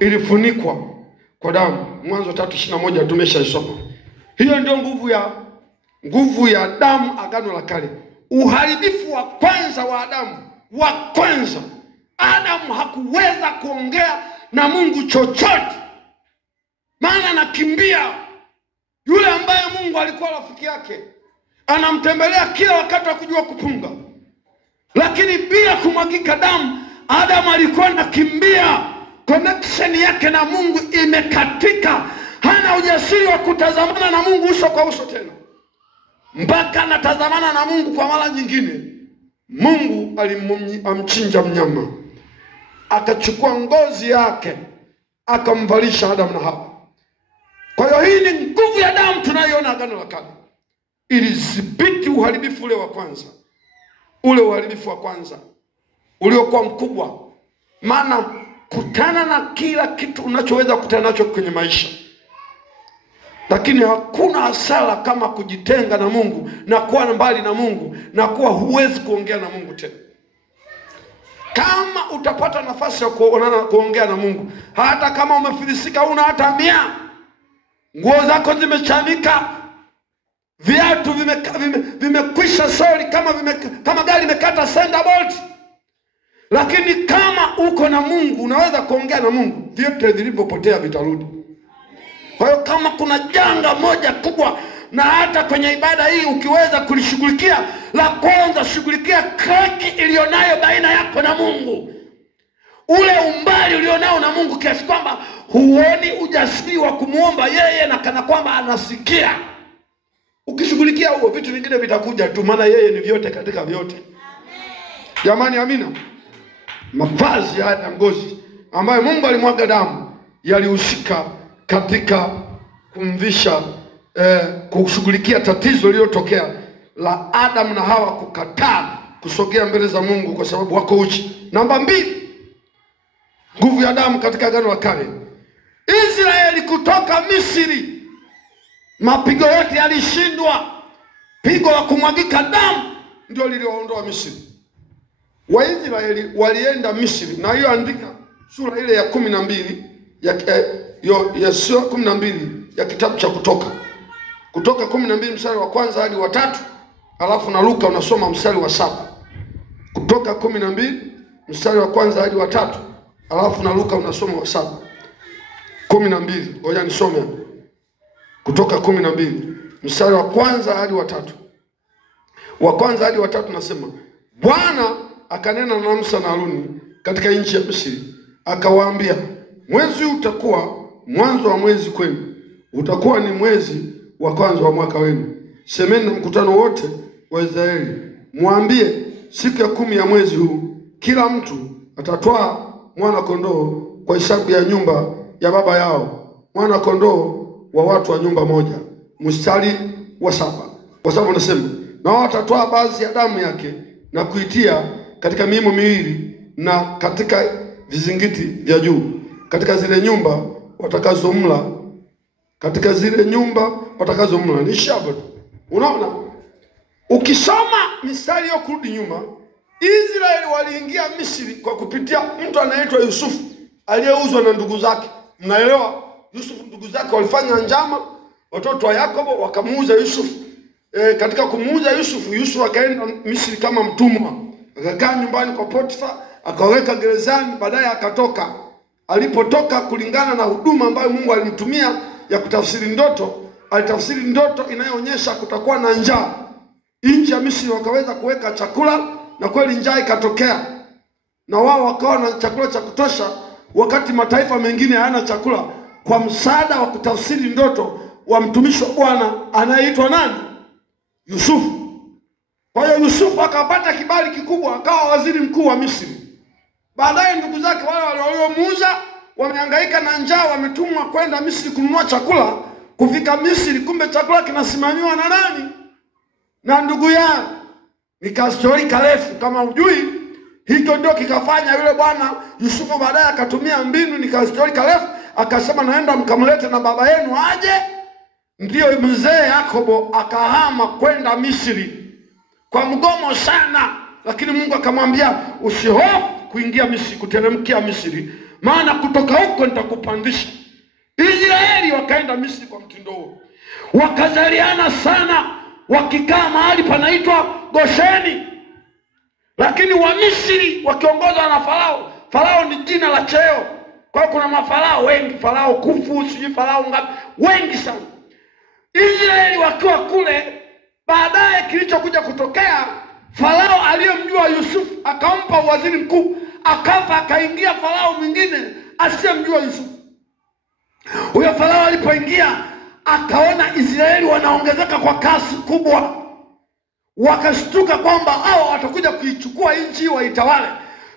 ilifunikwa kwa damu. Mwanzo 3:21 tumeshaisoma. Hiyo ndio nguvu ya damu, agano la kale. Uharibifu wa kwanza wa Adamu, wa kwanza. Adamu hakuweza kuongea na Mungu chochote, maana anakimbia yule ambaye Mungu alikuwa rafiki yake, anamtembelea kila wakati wa kujua kupunga. Lakini bila kumwagika damu, Adamu alikuwa anakimbia, connection yake na Mungu imekatika. Hana ujasiri wa kutazamana na Mungu uso kwa uso tena, mpaka anatazamana na Mungu kwa mara nyingine. Mungu alimchinja mnyama, akachukua ngozi yake, akamvalisha Adamu na Hawa. Kwa hiyo hii ni nguvu ya damu tunayoona agano la kale. Ilidhibiti uharibifu ule wa kwanza. Ule uharibifu wa kwanza uliokuwa mkubwa. Maana kutana na kila kitu unachoweza kutana nacho kwenye maisha, lakini hakuna hasara kama kujitenga na Mungu na kuwa mbali na Mungu na kuwa huwezi kuongea na Mungu tena. Kama utapata nafasi ya kuongea na Mungu, hata kama umefilisika, una hata 100, nguo zako zimechanika, viatu vimekwisha soli, kama gari imekata center bolt, lakini kama uko na Mungu unaweza kuongea na Mungu, vyote vilivyopotea vitarudi. Kwa hiyo kama kuna janga moja kubwa, na hata kwenye ibada hii ukiweza kulishughulikia, la kwanza shughulikia kraki ilionayo baina yako na Mungu. Ule umbali ulionao na Mungu kiasi kwamba huoni ujasiri wa kumuomba yeye na kana kwamba anasikia. Ukishughulikia huo, vitu vingine vitakuja tu, maana yeye ni vyote katika vyote. Jamani, amina. Mavazi ya ngozi ambayo Mungu alimwaga damu yalihusika katika kumvisha, kushughulikia tatizo lililotokea la Adamu na Hawa kukataa kusogea mbele za Mungu kwa sababu wako uchi. Namba 2, nguvu ya damu katika agano la kale. Israeli kutoka Misri, mapigo yote yalishindwa. Pigo la kumwagika damu ndio lilioondoa Misri. Waisraeli walienda Misri, na hiyo andika sura ile ya 12 ya sura 12 ya kitabu cha Kutoka 12 mstari wa kwanza hadi wa 3, alafu na Luka unasoma mstari wa 7. Kutoka 12 mstari wa kwanza hadi wa 3, alafu na Luka unasoma wa 7. 12, ngoja nisome. Kutoka 12 mstari wa kwanza hadi wa 3. Wa kwanza hadi wa 3 nasema, Bwana akanena na Musa na Haruni katika nchi ya Misri, akawaambia, mwezi utakuwa mwanzo wa mwezi kwenu, utakuwa ni mwezi wa kwanza wa mwaka wenu. Semeni na mkutano wote wa Israeli, mwambie, siku ya 10 ya mwezi huu kila mtu atatwaa mwana kondoo kwa hesabu ya nyumba ya baba yao, mwana kondoo wa watu wa nyumba moja. Mstari wa 7, kwa sababu nasema, na watatwaa baadhi ya damu yake na kuitia katika miimo miwili na katika vizingiti vya juu, katika zile nyumba watakazomla, ni Shabbat. Unaona, ukisoma mistari hiyo kurudi nyuma, Israeli waliingia Misri kwa kupitia mtu anaitwa Yusufu aliyeuzwa na ndugu zake. Mnaelewa, Yusufu ndugu zake walifanya njama, watoto wa Yakobo wakamuuza Yusufu. Katika kumuuza Yusufu akaenda Misri kama mtumwa, akakaa nyumbani kwa Potifa, akaweka gerezani, baadaye akatoka. Alipotoka, kulingana na huduma ambayo Mungu alimtumia ya kutafsiri ndoto, alitafsiri ndoto inayoonyesha kutakuwa na njaa. Nchi ya Misri wakaweza kuweka chakula, na kweli njaa ikatokea, na wao wakawa na chakula cha kutosha, wakati mataifa mengine hayana chakula, kwa msaada wa kutafsiri ndoto wa mtumishi wa Bwana anayeitwa nani? Yusufu. Kwa hiyo Yusufu akapata kibali kikubwa, akawa waziri mkuu wa Misri. Baadaye ndugu zake wale waliomuuza wamehangaika na njaa, wametumwa kwenda Misri kununua chakula. Kufika Misri, kumbe chakula kinasimamiwa na nani? Na ndugu yao. Ni kastori karefu, kama hujui. Hicho ndio kikafanya yule bwana Yusufu baadaye akatumia mbinu, ni kastori karefu, akasema, naenda mkamlete na baba yenu aje. Ndio mzee Yakobo akahama kwenda Misri kwa mgomo sana, lakini Mungu akamwambia, usihofu kuingia Misri, kuteremkia Misri, maana kutoka huko nitakupandisha. Israeli wakaenda Misri kwa mtindo huo, wakazaliana sana, wakikaa mahali panaitwa Gosheni. Lakini wa Misri wakiongozwa na Farao. Farao ni jina la cheo, kwa hiyo kuna mafarao wengi, Farao Kufu, sijui Farao ngapi, wengi sana. Israeli wakiwa kule, baadaye kilichokuja kutokea, Farao aliyemjua Yusufu akampa waziri mkuu, akafa, akaingia Farao mwingine asiyemjua Yusufu. Huyo Farao alipoingia akaona Israeli wanaongezeka kwa kasi kubwa, wakashtuka kwamba hao watakuja kuichukua nchi waitawale.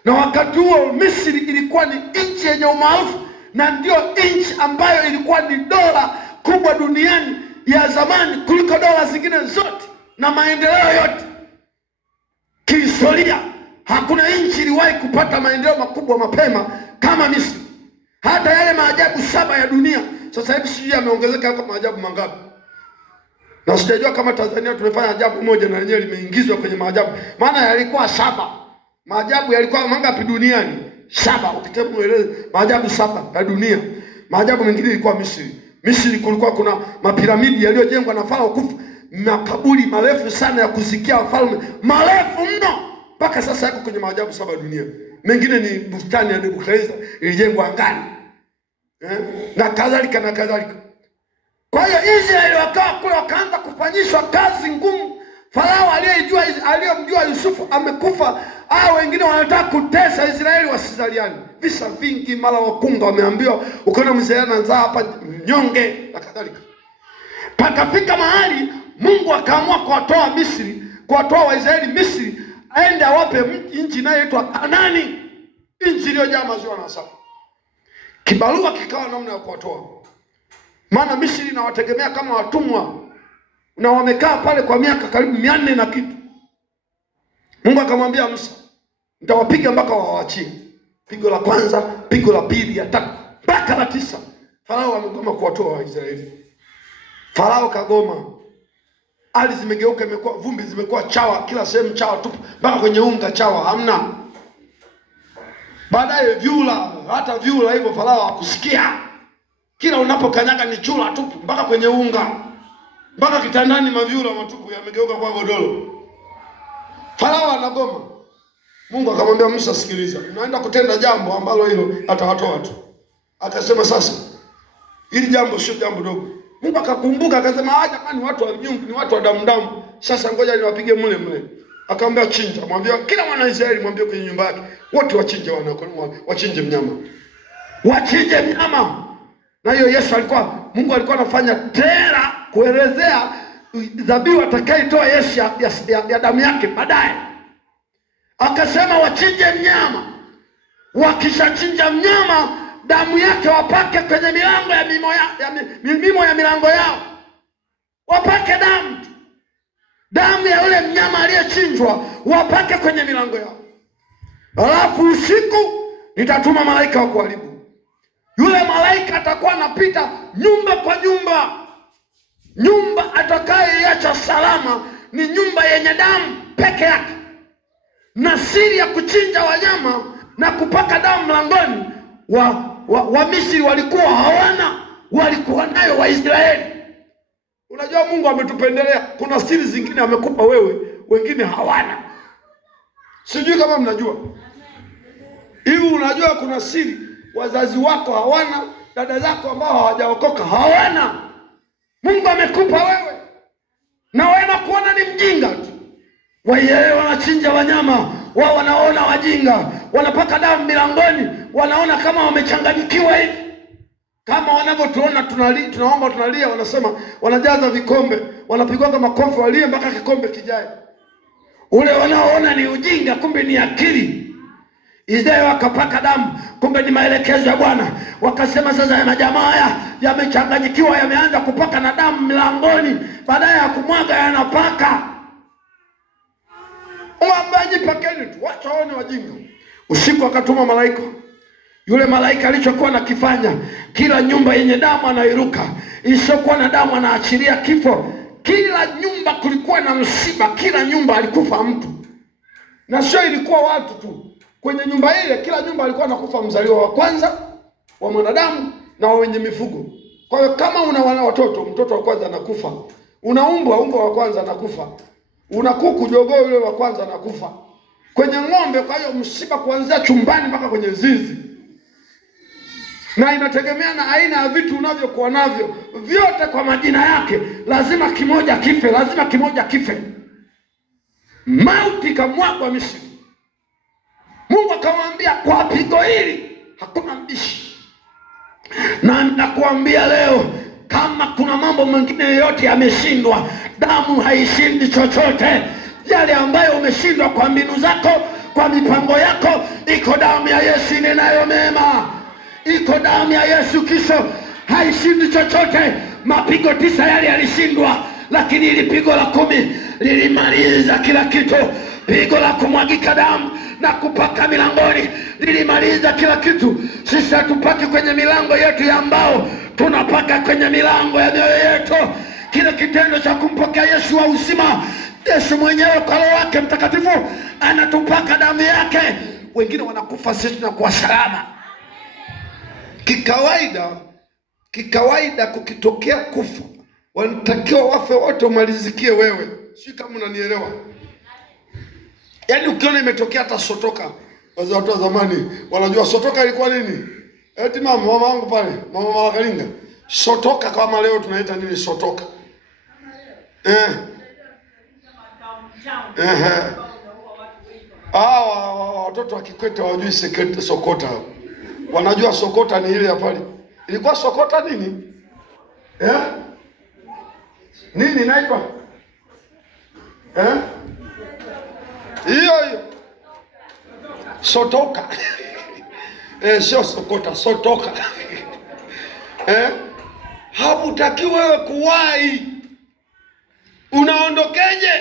Na wakati huo Misri ilikuwa ni nchi yenye umaarufu, na ndio nchi ambayo ilikuwa ni dola kubwa duniani ya zamani kuliko dola zingine zote na maendeleo yote. Kihistoria hakuna nchi iliwahi kupata maendeleo makubwa mapema kama Misri. Hata yale maajabu 7 ya dunia sasa hivi sijui yameongezeka kwa maajabu mangapi. Na sijajua kama Tanzania tumefanya ajabu moja na lenyewe limeingizwa kwenye maajabu. Maana yalikuwa 7. Maajabu yalikuwa mangapi duniani? 7. Ukitabu ueleze maajabu 7 ya dunia. Maajabu mengine ilikuwa Misri. Misri kulikuwa kuna mapiramidi yaliyojengwa na Farao Kufu, makaburi marefu sana ya kuzikia wafalme, marefu mno, mpaka sasa yako kwenye maajabu 7 ya dunia. Mengine ni bustani ya Nebukadneza ilijengwa angani. Na kadhalika na kadhalika. Kwa hiyo Israeli wakawa kule, wakaanza kufanyishwa kazi ngumu. Farao aliyemjua Yusufu amekufa, hao wengine wanataka kutesa Israeli wasizaliane. Visa vingi, mara wakunga wameambiwa ukiona mzaliana nzaa hapa mnyonge na kadhalika. Pakafika mahali Mungu akaamua kuwatoa Misri, kuwatoa Waisraeli Misri, aende awape nchi inayoitwa Kanaani, nchi iliyojaa maziwa na asali. Kibarua kikawa namna ya kuwatoa. Maana Misri inawategemea kama watumwa, na wamekaa pale kwa miaka karibu 400 na kitu. Mungu akamwambia Musa, nitawapiga mpaka wawaachie. Pigo la kwanza, pigo la pili, ya 3 mpaka la 9. Farao amegoma kuwatoa Waisraeli. Farao kagoma. Ardhi zimegeuka, imekuwa vumbi, zimekuwa chawa, kila sehemu chawa tupu, mpaka kwenye unga chawa hamna. Baadaye vyura, hata vyura hivyo Farao hakusikia. Kila unapokanyaga ni chura tupu, mpaka kwenye unga, mpaka kitandani mavyura matupu yamegeuka kwa godoro. Farao anagoma. Mungu akamwambia Musa, sikiliza, unaenda kutenda jambo ambalo hilo atawatoa watu. Akasema sasa, hili jambo sio jambo dogo. Mungu akakumbuka akasema, jamani, watu wa nyungu ni watu wa damu. Sasa ngoja niwapige mle. Akamwambia chinja, mwambie kila mwana Israeli, mwambie kwenye nyumba yake wote wachinje wachinje mnyama. Wachinje mnyama. Na hiyo Mungu alikuwa anafanya tena kuelezea dhabihu atakayetoa Yesu ya damu yake baadaye. Akasema wachinje mnyama. Wakishachinja mnyama, damu yake wapake kwenye milango ya mimo ya milango yao. Wapake damu ya yule mnyama aliyechinjwa, wapake kwenye milango yao. Alafu usiku nitatuma malaika wa kuharibu. Yule malaika atakuwa anapita nyumba kwa nyumba. Nyumba atakayoiacha salama ni nyumba yenye damu peke yake. Na siri ya kuchinja wanyama na kupaka damu mlangoni wa Misri walikuwa hawana, walikuwa nayo Waisraeli. Unajua Mungu ametupendelea, kuna siri zingine amekupa wewe, wengine hawana. Sijui kama mnajua. Hivi unajua kuna siri wazazi wako hawana, dada zako ambao hawajaokoka hawana. Mungu amekupa wewe. Na wewe kuona ni mjinga tu. Wao wanachinja wanyama, wao wanaona wajinga, wanapaka damu milangoni, wanaona kama wamechanganyikiwa hivi. Kama wanavyotuona tunaomba tunalia, wanasema wanajaza vikombe, wanapigwa kama makofi walie mpaka kikombe kijae. Ule wanaoona ni ujinga, kumbe ni akili. Israeli wakapaka damu, kumbe ni maelekezo ya Bwana. Wakasema sasa na jamaa haya yamechanganyikiwa, yameanza kupaka na damu milangoni, baadaye ya kumwaga yanapaka. Uambaji pakeni tu, wacha waone wajinga. Usiku akatuma malaika. Yule malaika alichokuwa nakifanya, kila nyumba yenye damu anairuka, isiyokuwa na damu anaachilia kifo. Kila nyumba kulikuwa na msiba, kila nyumba alikufa mtu. Na sio ilikuwa watu tu, Kwenye nyumba ile, kila nyumba alikuwa anakufa mzaliwa wa kwanza wa mwanadamu na wenye mifugo. Kwa hiyo kama una watoto, mtoto wa kwanza anakufa. Una mbwa wa kwanza anakufa. Una kuku, jogoo yule wa kwanza anakufa. Kwenye ng'ombe, kwa hiyo msiba kuanzia chumbani mpaka kwenye zizi. Na inategemea na aina ya vitu unavyokuwa navyo. Vyote kwa majina yake, lazima kimoja kife, lazima kimoja kife. Mauti kamwagwa Misri. Mungu akamwambia kwa pigo hili hakuna mbishi. Na nakuambia leo, kama kuna mambo mengine yote yameshindwa, damu haishindi chochote. Yale ambayo umeshindwa kwa mbinu zako, kwa mipango yako, iko damu ya Yesu inenayo mema. Iko damu ya Yesu Kristo, haishindi chochote. Mapigo 9 yale yalishindwa, lakini ili pigo la 10 lilimaliza kila kitu. Pigo la kumwagika damu na kupaka milangoni lilimaliza kila kitu. Sisi hatupaki kwenye milango yetu ya mbao, tunapaka kwenye milango ya mioyo yetu. Kile kitendo cha kumpokea Yesu wa uzima, Yesu mwenyewe kwa Roho wake Mtakatifu anatupaka damu yake. Wengine wanakufa, sisi tunakuwa salama. Kikawaida kukitokea kufa, wanatakiwa wafe wote umalizikie wewe. Si kama unanielewa? Yaani ukiona imetokea hata sotoka, watu wa zamani wanajua sotoka ilikuwa nini? Eti mama wangu pale, mama Malakalinga. Sotoka kama leo tunaita nini sotoka? Watoto wa Kikwete hawajui sekete sokota. Wanajua sokota ni ile ya pale. Ilikuwa sokota nini? Nini inaitwa? Hiyo sotoka. Sio sokota, sotoka. Hakutakiwi wewe kuwahi. Unaondokeje?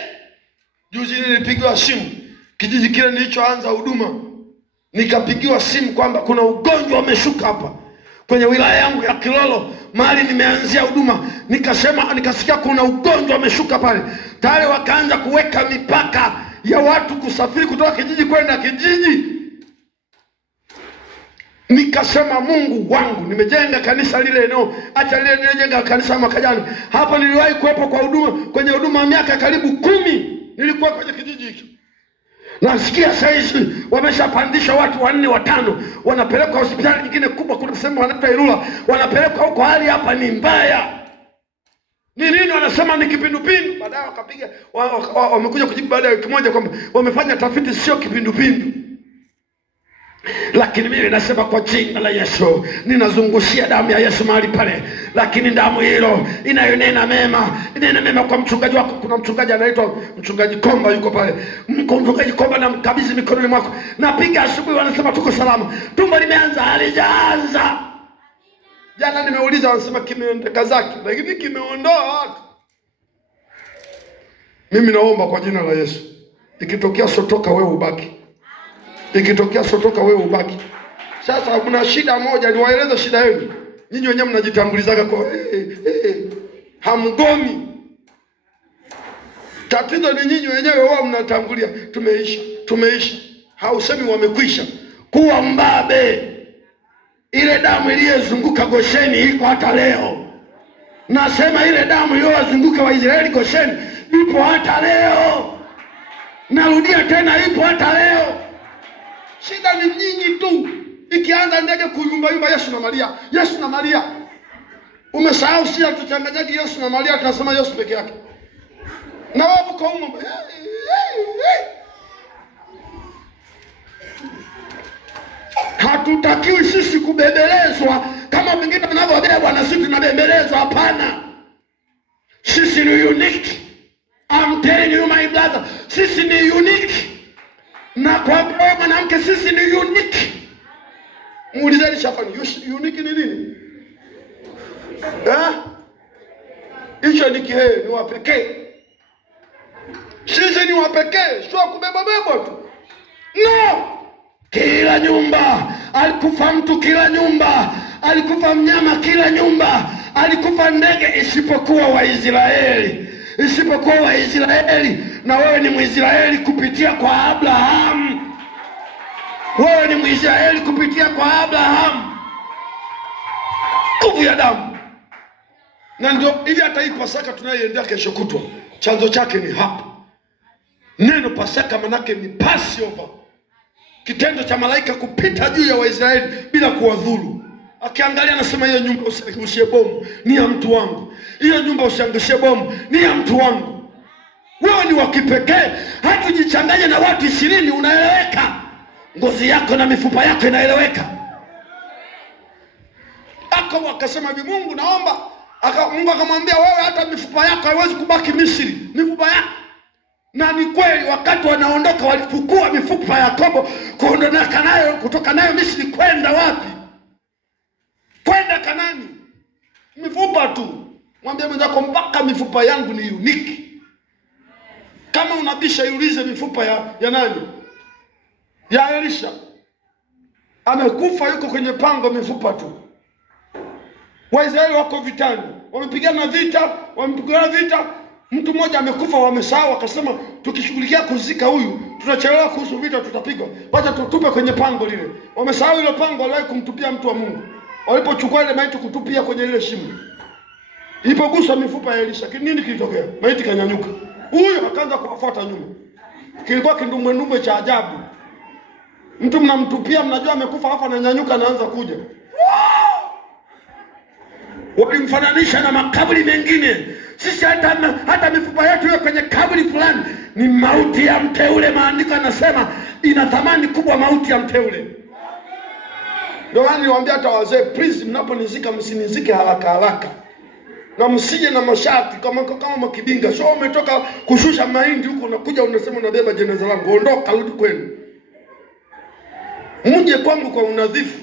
Juzi nilipigiwa simu kijiji kile nilichoanza huduma. Nikapigiwa simu kwamba kuna ugonjwa umeshuka hapa kwenye wilaya yangu ya Kilolo, mahali nimeanzia huduma. Nikasikia kuna ugonjwa umeshuka pale. Tayari wakaanza kuweka mipaka ya watu kusafiri kutoka kijiji kwenda kijiji. Nikasema Mungu wangu, nimejenga kanisa lile eneo, acha lile nimejenga kanisa mwaka jana. Hapa niliwahi kuwepo kwa huduma, kwenye huduma miaka karibu 10 nilikuwa kwenye kijiji hiki. Nasikia saizi wameshapandisha watu 4 5, wanapelekwa hospitali nyingine kubwa, kuna sehemu wanaitwa Ilula, wanapelekwa huko. Hali hapa ni mbaya. Ni nini? Wanasema ni kipindupindu. Baadaye wakapiga wamekuja kujibu baada ya wiki moja kwamba wamefanya tafiti, sio kipindupindu. Lakini mimi nasema kwa jina la Yesu, ninazungushia damu ya Yesu mahali pale. Lakini damu hilo inayonena mema, inena mema kwa mchungaji wako. Kuna mchungaji anaitwa mchungaji Komba, yuko pale. Mchungaji Komba, na mkabidhi mikononi mwako. Napiga asubuhi, wanasema tuko salama. Tumbo limeanza, halijaanza. Jana nimeuliza, wanasema kimeondeka zake, lakini kimeondoa watu. Mimi naomba kwa jina la Yesu, ikitokea sotoka wewe ubaki. Ikitokea sotoka wewe ubaki. Sasa kuna shida moja, niwaeleze shida yenu. Nyinyi wenyewe mnajitambulizaga kwa hamgomi. Tatizo ni nyinyi wenyewe wao mnatambulia tumeisha. Hausemi wamekwisha. Kuwa mbabe. Ile damu iliyozunguka Gosheni iko hata leo. Nasema ile damu iliyozunguka Waisraeli Gosheni ipo hata leo. Narudia tena, ipo hata leo. Shida ni nyinyi tu. Ikianza ndege kuyumba Yesu na Maria, Yesu na Maria. Umesahau sisi tuchanganyaji Yesu na Maria, tunasema Yesu peke yake. Na wewe uko huko. Hatutakiwi sisi kubembelezwa kama wengine wanavyobebwa na sisi tunabembelezwa. Hapana. Sisi ni unique. I'm telling you my brother, sisi ni unique. Na kwa mwanamke sisi ni unique. Muulizeni Shafani, unique ni nini? Hicho ni kihe, ni wapekee. Sisi ni wapekee, sio kubeba tu. No! Kila nyumba alikufa mtu, kila nyumba alikufa mnyama, kila nyumba alikufa ndege, isipokuwa Waisraeli. Isipokuwa Waisraeli. Na wewe ni Mwisraeli kupitia kwa Abraham. Wewe ni Mwisraeli kupitia kwa Abraham. Nguvu ya damu. Na ndio hivi hata hii Pasaka tunayoendea kesho kutwa, chanzo chake ni hapa. Neno Pasaka manake ni Passover. Kitendo cha malaika kupita juu ya Waisraeli bila kuwadhuru. Akiangalia anasema hiyo nyumba usiangushie bomu, ni ya mtu wangu. Hiyo nyumba usiangushie bomu, ni ya mtu wangu. Wewe ni wa kipekee, hata ujichanganye na watu 20 unaeleweka. Ngozi yako na mifupa yako inaeleweka. Akasema hivi, Mungu naomba, Mungu akamwambia wewe hata mifupa yako haiwezi kubaki Misri. Mifupa yako. Na ni kweli wakati wanaondoka walifukua mifupa ya Yakobo kuondoka nayo kutoka nayo Misri kwenda wapi? Kwenda Kanani. Mifupa tu. Mwambie mwenzako mpaka mifupa yangu ni unique. Kama unabisha iulize mifupa ya nani? Ya Elisha. Amekufa yuko kwenye pango, mifupa tu. Waisraeli wako vitani. Wamepigana vita. Mtu mmoja amekufa, wamesahau, akasema tukishughulikia kuzika huyu tutachelewa kuhusu vita, tutapigwa. Wacha tutupe kwenye pango lile. Wamesahau ile pango wale kumtupia mtu wa Mungu. Walipochukua ile maiti kutupia kwenye ile shimo, ilipoguswa mifupa ya Elisha, nini kilitokea? Maiti kanyanyuka. Huyo akaanza kuwafuata nyuma. Kilikuwa kindumwe cha ajabu. Mtu mnamtupia, mnajua amekufa, hapa ananyanyuka anaanza kuja. Walimfananisha na makaburi mengine. Sisi hata mifupa yetu iwe kwenye kaburi fulani, ni mauti ya mteule. Maandiko yanasema ina thamani kubwa mauti ya mteule. Ndio maana niwaambia hata wazee, please mnaponizika msinizike haraka. Na msije na mashati kama makibinga. Sio umetoka kushusha mahindi huko unakuja unasema unabeba jeneza langu. Ondoka, rudi kwenu. Mje kwangu kwa unadhifu.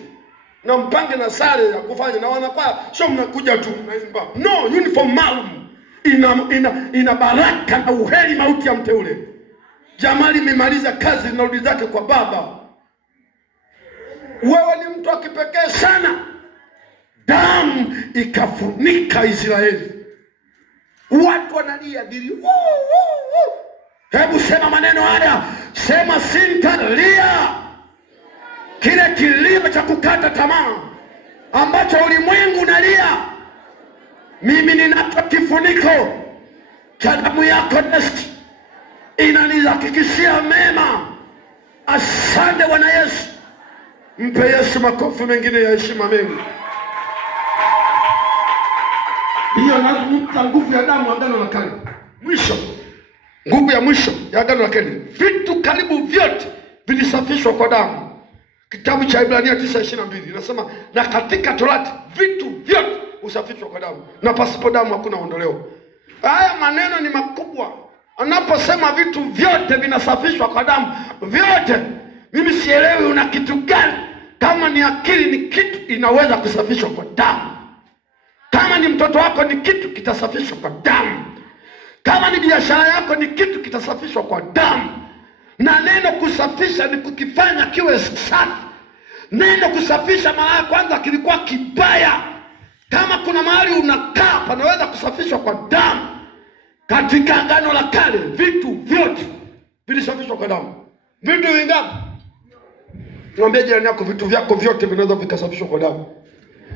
Na mpange na sare ya kufanya na wanakwaya, sio mnakuja tu mnaimba. No, uniform maalum. Ina baraka na uheri mauti ya mteule. Jamali imemaliza kazi na rudi zake kwa Baba. Wewe ni mtu wa kipekee sana. Damu ikafunika Israeli. Watu wanalia dili. Hebu sema maneno haya. Sema sintalia. Kile kilio cha kukata tamaa ambacho ulimwengu unalia, mimi ninacho kifuniko cha damu yako Yesu. Inanihakikishia mema. Asante Bwana Yesu. Mpe Yesu makofi mengine ya heshima mengi. Hiyo nazungumza nguvu ya damu Agano la Kale. Mwisho. Nguvu ya mwisho ya Agano la Kale. Vitu karibu vyote vilisafishwa kwa damu. Kitabu cha Ibrania 9:22 inasema na katika Torati vitu vyote usafishwa kwa damu, na pasipo damu hakuna ondoleo. Haya maneno ni makubwa. Anaposema vitu vyote vinasafishwa kwa damu, vyote, mimi sielewi una kitu gani. Kama ni akili ni kitu inaweza kusafishwa kwa damu. Kama ni mtoto wako ni kitu kitasafishwa kwa damu. Kama ni biashara yako ni kitu kitasafishwa kwa damu. Na neno kusafisha ni kukifanya kiwe safi. Neno kusafisha mara ya kwanza kilikuwa kibaya. Kama kuna mahali unakaa panaweza kusafishwa kwa damu. Katika Agano la Kale vitu vyote vilisafishwa kwa damu. Vitu vingapi? Niambie jirani yako, vitu vyako vyote vinaweza vikasafishwa kwa damu.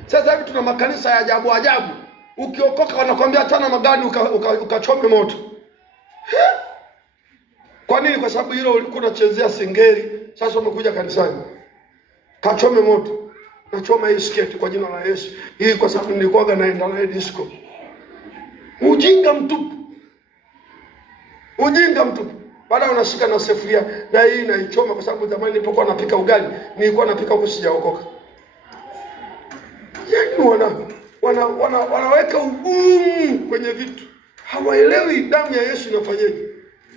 Sasa hivi tuna makanisa ya ajabu. Ukiokoka wanakuambia tana magari ukachome moto. Kwa nini? Kwa sababu hilo ulikuwa unachezea singeri, sasa umekuja kanisani. Kachome moto. Nachoma hii sketi kwa jina la Yesu. Hii kwa sababu nilikuwa naenda na disco. Ujinga mtupu. Baada unashika na sufuria na hii naichoma, kwa sababu zamani nilipokuwa napika ugali, nilikuwa napika huko sijaokoka. Yaani wanaweka ugumu kwenye vitu. Hawaelewi damu ya Yesu inafanyaje.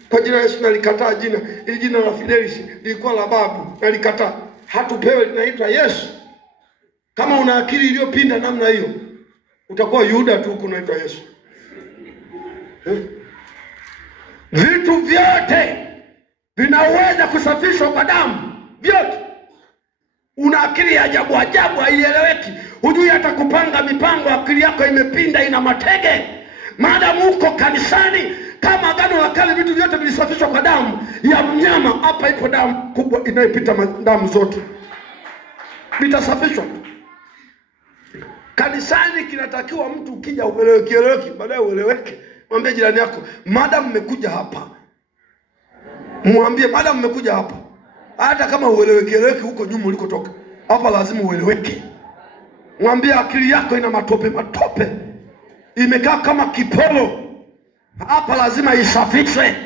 Kwa jina la Yesu nalikataa jina. Ili jina la Fidelis lilikuwa la babu, nalikataa. Hatupewe linaitwa Yesu. Kama una akili iliyopinda namna hiyo, utakuwa Yuda tu huko unaitwa Yesu. Vitu vyote vinaweza kusafishwa kwa damu. Vyote. Una akili ya ajabu haieleweki. Hujui hata kupanga mipango, akili yako imepinda, ina matege. Maadamu uko kanisani, Kama Agano la Kale vitu vyote vilisafishwa kwa damu ya mnyama, hapa ipo damu kubwa inayopita damu zote. Vitasafishwa. Kanisani kinatakiwa mtu ukija ueleweke, baadaye ueleweke. Mwambie jirani yako, madam mmekuja hapa. Mwambie madam mmekuja hapa. Hata kama ueleweke huko nyuma ulikotoka, hapa lazima ueleweke. Mwambie akili yako ina matope. Imekaa kama kipolo. Hapa lazima isafishwe.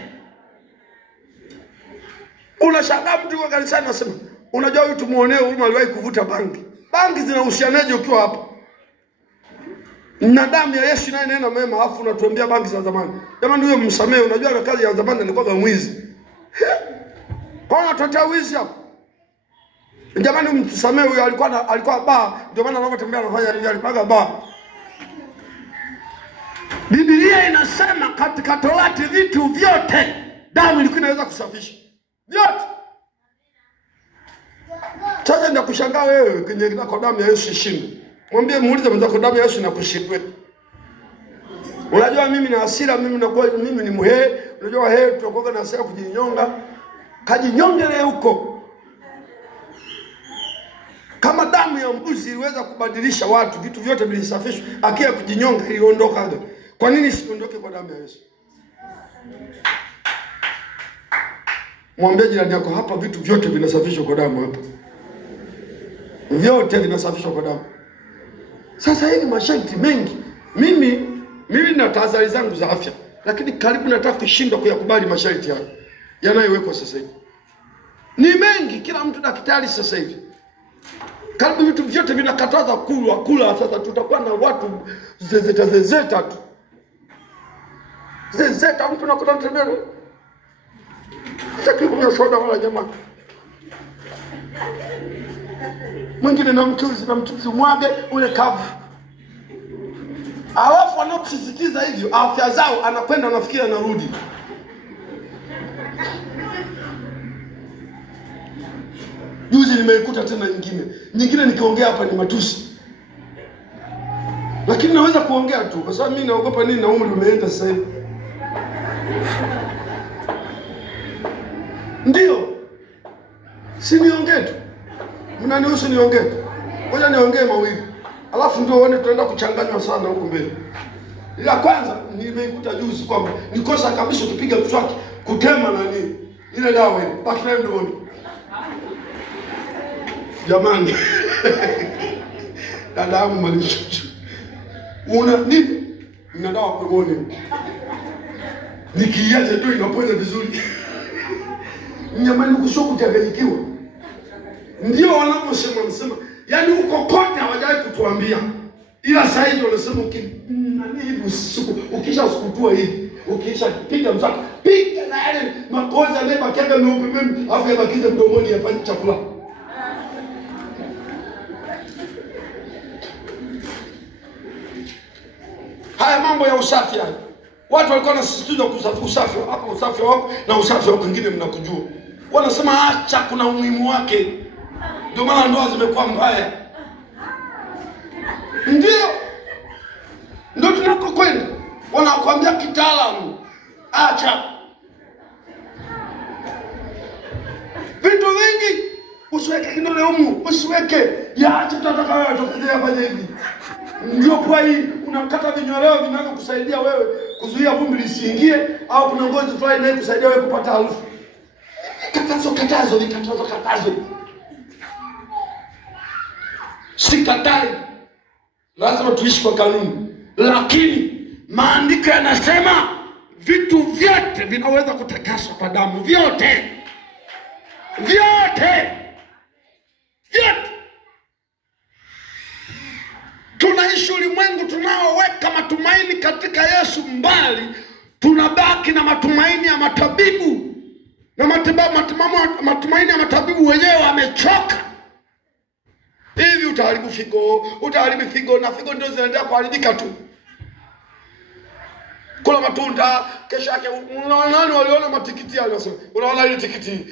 Unashangaa mtu kwa kanisani anasema, unajua huyu tumuonee huruma, aliwahi kuvuta bangi. Bangi zinahusianaje ukiwa hapa? Na damu ya Yesu naye nena mema, afu unatuambia bangi za zamani. Jamani huyo msamee, unajua na kazi ya zamani alikuwa mwizi. Kwa nini tutetea wizi hapo? Jamani msamee, huyo alikuwa baa, ndio maana anapotembea anafanya hivi, alikuwa baa. Biblia inasema katika Torati vitu vyote damu ilikuwa inaweza kusafisha. Vyote. Sasa ndio kushangaa wewe kwenye kwa damu ya Yesu ishinde. Mwambie muulize mwenzako, damu ya Yesu inakushindwe. Unajua mimi na hasira, mimi ni muhe, unajua tutakuwa na hasira kujinyonga. Kajinyongele huko. Kama damu ya mbuzi iliweza kubadilisha watu, vitu vyote vilisafishwa, akia kujinyonga iliondoka. Kwa nini siondoke kwa damu ya Yesu? Mwambie jirani yako, hapa vitu vyote vinasafishwa kwa damu hapa. Vyote vinasafishwa kwa damu. Sasa hivi masharti mengi. Mimi na tahadhari zangu za afya, lakini karibu nataka kushindwa kuyakubali masharti hayo yanayowekwa sasa hivi. Ni mengi, kila mtu daktari sasa hivi. Karibu vitu vyote vinakataza kula. Sasa tutakuwa na watu zezeta tu. Zezeta mtu nakuta mtembea. Sitaki kunywa soda wala jamaa. Mwingine na mchuzi mwage ule kavu. Alafu wanaposisitiza hivyo, afya zao anakwenda anafikiri anarudi. Juzi nimeikuta tena nyingine nikiongea hapa ni matusi. Lakini naweza kuongea tu kwa sababu mimi naogopa nini na umri umeenda sasa hivi. Ndio. Si niongee tu. Mnanihusu niongee tu. Ngoja niongee mawili. Alafu ndio uone tunaenda kuchanganywa sana huko mbele. Ila kwanza nimeikuta juzi kwamba nikosa kabisa kupiga mswaki, kutema nani ile dawa ile. Baki nayo mdomoni. Jamani. Dadamu malichuchu. Una nini? Nina dawa mdomoni. Nikiacha tu inapoza vizuri. Jamani kushoku kuchanganyikiwa. Ndio wanaposema yani uko kote hawajawahi kutuambia. Ila sasa hivi wanasema ukisha usukutua hivi, ukisha piga msaka, piga na yale makoza yanayobakia meupe afu yabakize mdomoni yafanye chakula. Haya mambo ya usafi haya. Watu walikuwa wanasisitiza usafi hapa, usafi wako na usafi wa wengine mnakujua. Wanasema acha, kuna umuhimu wake. Ndio maana ndoa zimekuwa mbaya. Ndio tunakokwenda. Wanakuambia kitaalamu, acha. Vitu vingi usiweke kidole humu, usiweke. Acha tutataka wewe tokezea fanya hivi. Ndio kwa hii unakata vinyoleo vinavyokusaidia wewe kuzuia vumbi lisiingie, au kuna ngozi fulani inayokusaidia wewe kupata harufu. Katazo. Sikatai. Lazima tuishi kwa kanuni. Lakini maandiko yanasema vitu vyote vinaweza kutakaswa kwa damu. Vyote. Tunaishi ulimwengu tunaoweka matumaini katika Yesu mbali. Tunabaki na matumaini ya matabibu. Na matumaini ya matabibu wenyewe wamechoka. Hivi utaharibu figo na figo ndio zinaendelea kuharibika tu. Kula matunda, kesho yake nani waliona matikiti yale wasema. Unaona ile tikiti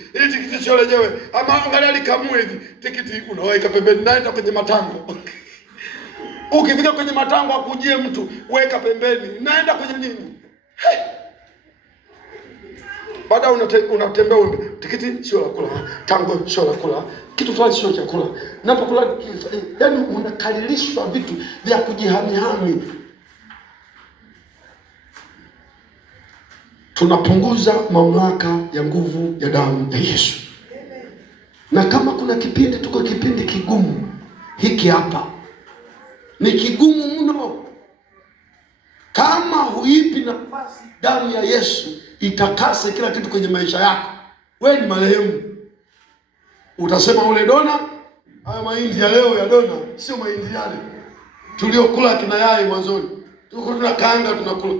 sio lenyewe. Ama angalia likamue hivi. Tikiti unaweka pembeni, naenda kwenye matango. Ukifika kwenye matango akujie mtu, weka pembeni. Naenda kwenye nini? baada unatembea uombe. Tikiti sio la kula, tango sio la kula, kitu fulani sio cha kula. Unapokula yani unakalilishwa vitu vya kujihamihami. Tunapunguza mamlaka ya nguvu ya damu ya Yesu. Na kama kuna kipindi tuko kipindi kigumu, hiki hapa ni kigumu mno. Kama huipi nafasi damu ya Yesu itakase kila kitu kwenye maisha yako, wewe ni marehemu. Utasema ule dona, haya mahindi ya leo ya dona sio mahindi yale tuliokula kina yai mwanzoni. Tuko tunakaanga tunakula.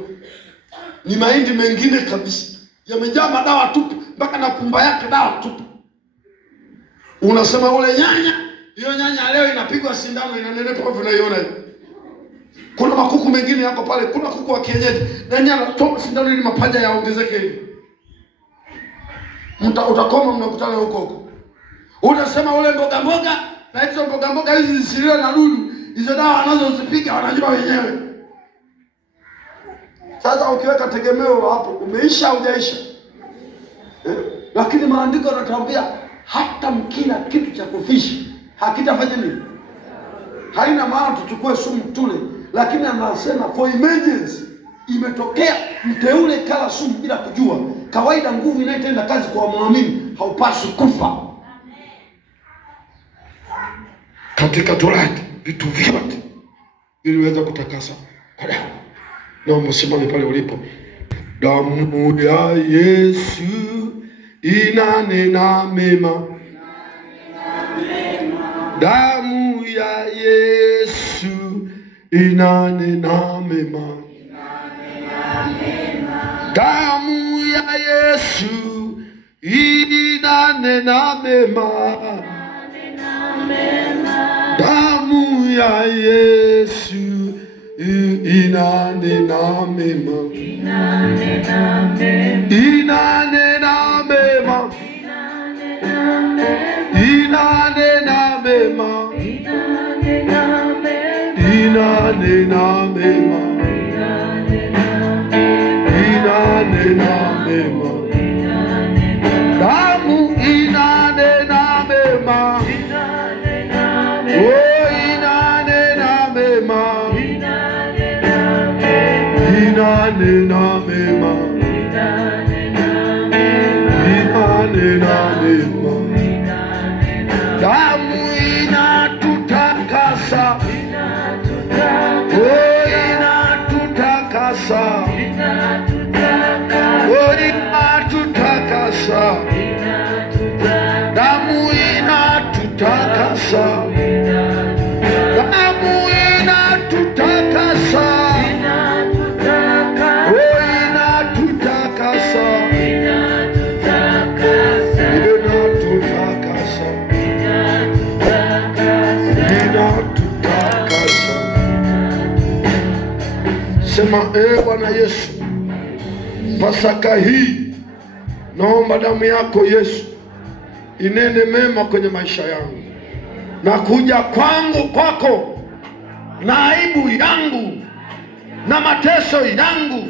Ni mahindi mengine kabisa. Yamejaa madawa tupu, mpaka na pumba yake dawa tupu. Unasema ule nyanya, hiyo nyanya leo inapigwa sindano inanenepa hapo unaiona hiyo. Kuna makuku mengine yako pale, kuna kuku wa kienyeji. Nani anatoa sindano ili mapaja yaongezeke hivi? Utakoma mnakutana huko huko. Unasema ule mboga na hizo mboga hizi zisiliwe na dudu, hizo dawa anazozipiga wanajua wenyewe. Sasa ukiweka tegemeo hapo, umeisha au hujaisha? Lakini maandiko yanatuambia hata mkila kitu cha kufishi hakitafanya nini? Haina maana tuchukue sumu tule, lakini anasema for emergency. Imetokea mteule kala sumu bila kujua. Kawaida nguvu inayotenda kazi kwa muamini haupaswi kufa. Katika Torati vitu vyote viliweza kutakasa kwa damu. Naomba usimame pale ulipo. Damu ya Yesu inanena mema. Damu ya Yesu inanena mema. Damu ya Yesu inanena mema. Damu ya Yesu inanena mema. Inanena mema. Inanena mema. Inanena mema. Inanena mema. Damu inanena mema. Oh, inanena mema. Inanena mema. Inanena mema. Damu inatutakasa. Oh, inatutakasa. Oh, inatutakasa. Damu inatutakasa. Damu inatutakasa. Oh, inatutakasa. Inatutakasa. Inatutakasa. Sema, Bwana Yesu, Pasaka hii naomba damu yako Yesu inene mema kwenye maisha yangu. Na kuja kwako na aibu yangu na mateso yangu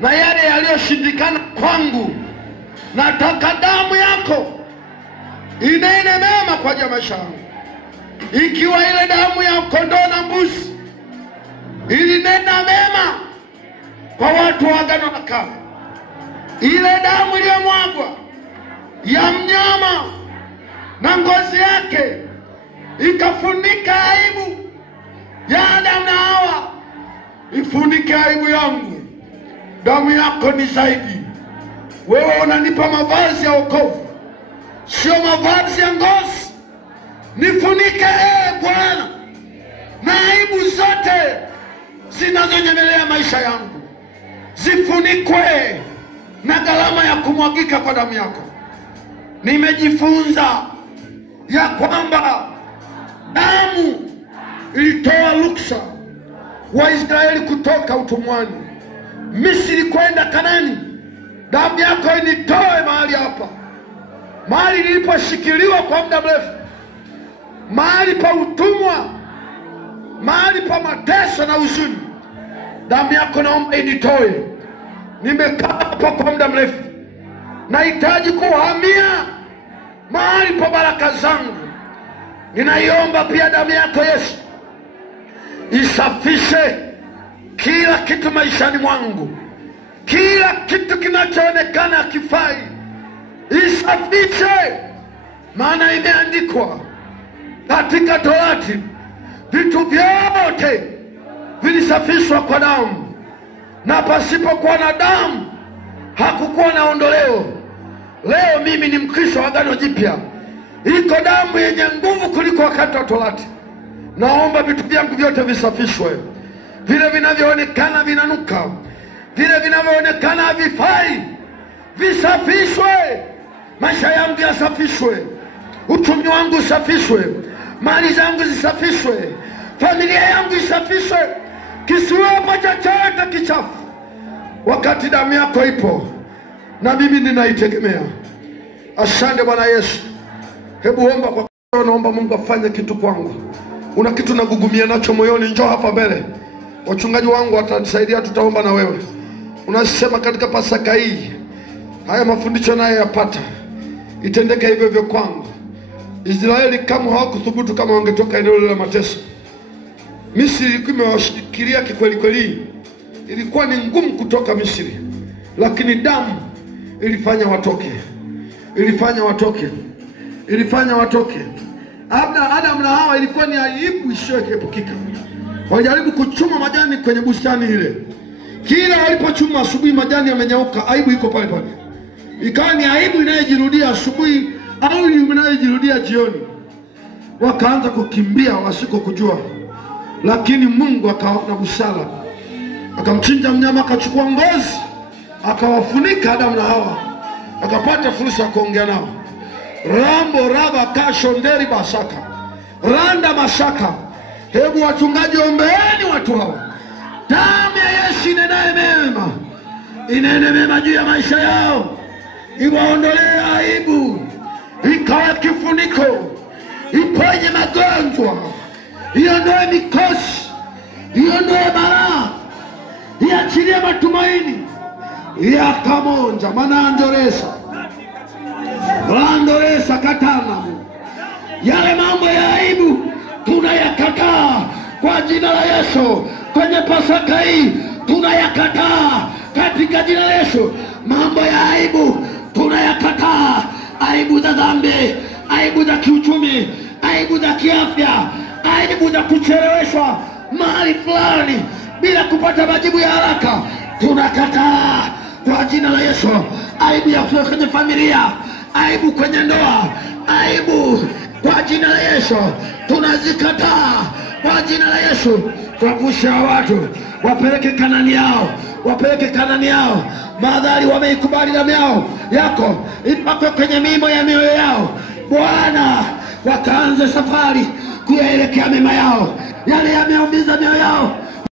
na yale yaliyoshindikana kwangu, nataka damu yako inene mema kwa ajili ya maisha yangu. Ikiwa ile damu ya kondoo na mbuzi ilinena mema kwa watu wa Agano la Kale, ile damu iliyomwagwa ya mnyama na ngozi yake ikafunika aibu ya Adamu na Hawa, ifunike aibu yangu. Damu yako ni zaidi. Wewe unanipa mavazi ya wokovu, sio mavazi ya ngozi. Nifunike Bwana na aibu zote zinazonyemelea maisha yangu, zifunikwe na gharama ya kumwagika kwa damu yako. Nimejifunza ya kwamba damu ilitoa ruksa wa Israeli kutoka utumwani Misri kwenda Kanani. Damu yako initoe mahali hapa, mahali niliposhikiliwa kwa muda mrefu, mahali pa utumwa, mahali pa mateso na huzuni. Damu yako naomba initoe. Nimekaa hapa kwa muda mrefu, nahitaji kuhamia mahali pa baraka zangu. Ninaiomba pia damu yako Yesu isafishe kila kitu maishani mwangu, kila kitu kinachoonekana kifai isafishe, maana imeandikwa katika Torati, vitu vyote vilisafishwa kwa damu, na pasipokuwa na damu hakukuwa na ondoleo. Leo mimi ni Mkristo wa Agano Jipya, iko damu yenye nguvu kuliko wakati wa Torati. Naomba vitu vyangu vyote visafishwe, vile vinavyoonekana vinanuka, vile vinavyoonekana havifai visafishwe. Maisha yangu yasafishwe, uchumi wangu usafishwe, mali zangu zisafishwe, familia yangu isafishwe, kisiwepo chochote kichafu, wakati damu yako ipo na mimi ninaitegemea. Asante Bwana Yesu. Hebu omba kwa naomba Mungu afanye kitu kwangu. Una kitu nagugumia nacho moyoni, njoo hapa mbele. Wachungaji wangu watatusaidia, tutaomba na wewe. Unasema katika Pasaka hii, haya mafundisho naye yapata, itendeke hivyo hivyo kwangu. Israeli kama hawakuthubutu, kama wangetoka eneo la mateso, Misri ilikuwa imewashikilia kikweli kweli. Ilikuwa ni ngumu kutoka Misri, lakini damu ilifanya watoke. Ilifanya watoke. Adam na Hawa ilikuwa ni aibu isiyoepukika. Walijaribu kuchuma majani kwenye bustani ile. Kila walipochuma asubuhi majani yamenyauka, aibu iko pale pale. Ikawa ni aibu inayojirudia asubuhi au inayojirudia jioni. Wakaanza kukimbia wasiko kujua. Lakini Mungu akaona busara, akamchinja mnyama, akachukua ngozi, akawafunika Adam na Hawa, akapata fursa ya kuongea nao. Rambo raba kashonderi basaka randa masaka. Hebu wachungaji ombeeni watu hawa, damu ya Yesu inene mema juu ya maisha yao, iwaondolee aibu, ikawa kifuniko, iponye magonjwa, iondoe mikosi, iondoe balaa, iachilie matumaini, yakamonja manandoresa Randoresa katana. Yale mambo ya aibu tunayakataa kwa jina la Yesu. Kwenye Pasaka hii tunayakataa katika jina la Yesu. Mambo ya aibu tunayakataa, aibu za dhambi, aibu za kiuchumi, aibu za kiafya, aibu za kucheleweshwa mahali fulani bila kupata majibu ya haraka, tunakataa kwa jina la Yesu. Aibu ya kwenye familia, aibu kwenye ndoa, aibu kwa jina la Yesu tunazikataa kwa jina la Yesu. Tuwavushe watu, wapeleke Kanani yao, Madhari wameikubali damu yako ipakwe kwenye mimo ya mioyo yao Bwana, wakaanze safari kuyaelekea mema yao. Yale yameumiza mioyo yao